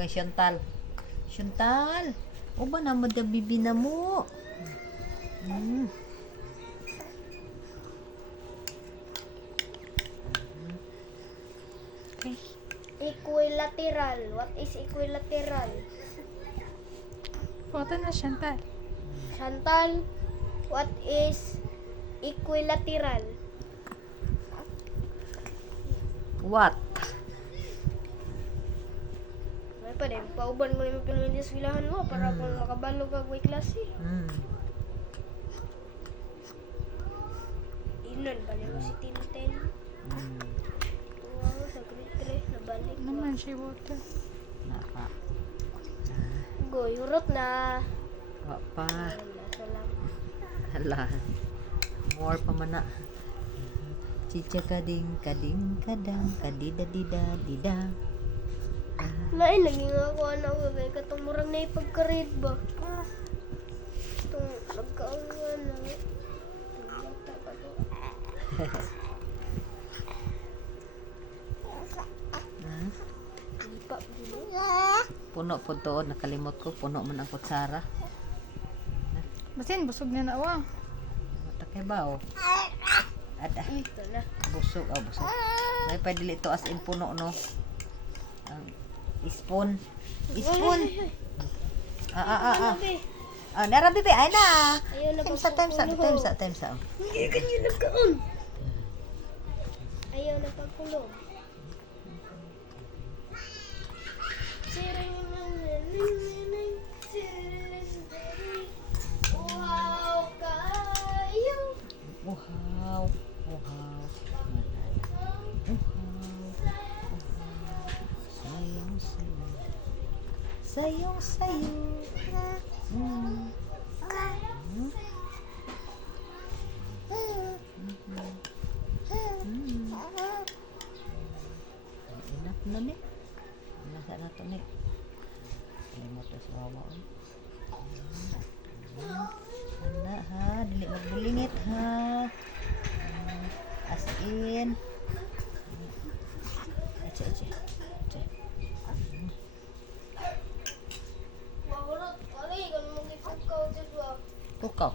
kay Chantal. Chantal, o ba na madabibi na mo? Okay. Equilateral. What is equilateral? Photo na, Chantal. Chantal, what is equilateral? What? May pa rin, pauban mo naman pinamit sa eskwelahan mo para kung makabalo ka may klase. Inon, balik mo si Tintin. Wow, sa grade 3, nabalik mo. Naman siya water. Napa. Go, yurot na. Wapa. Nasa lang. Hala. More pa man na. Cica kading kading kadang kadida dida dida. Lain, naging ako anak ko kay katong murang na ipagka-read ba? Itong nagkaungan na. Bata pa to. Lipa, dito. Puno po to, nakalimot ko. Puno man ang kutsara. Basin, busog na nawa. Mata kay ba o? Ada. Ito na. Busog. Busog. May pa dili to as in puno no. Ang spoon. Spoon. Ano, be? Nara bibi ay na. Ayaw na Times sa. Hindi ganyan nagkaon. Ayaw na pagkulong. Wow, kayo. Wow. Sayong sayo. Enak na ni. Nasa na to ni. Limot na sa mama. Anda ha, dili magbulingit ha. As in. Ache. Mawala, kali kan mo gipukaw dito. Pukaw.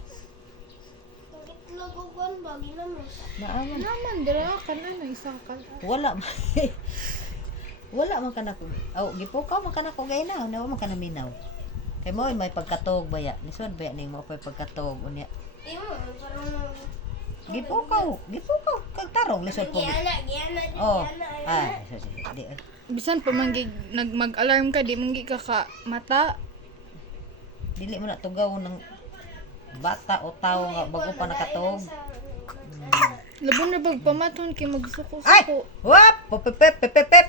Kung itlog o kwan, bagi na mo. Naaman. Naman, dira ka na, no, isa ka. Wala man. Wala man kanako. Aw, gipukaw man kanako gay na, nawa man kanaminaw. Kay mo may pagkatog baya. Lisod baya ning mo pay pagkatog unya. Imo, parang Gipukaw kag tarong lisod po. Giana. Oh. Di. Bisan pa mag-alarm ka, di manggi ka ka mata. Dili mo na tugaw ng bata o tao nga bago pa nakatog. Labon na pamaton kay magsuko-suko. Ay! Wap! Pepep!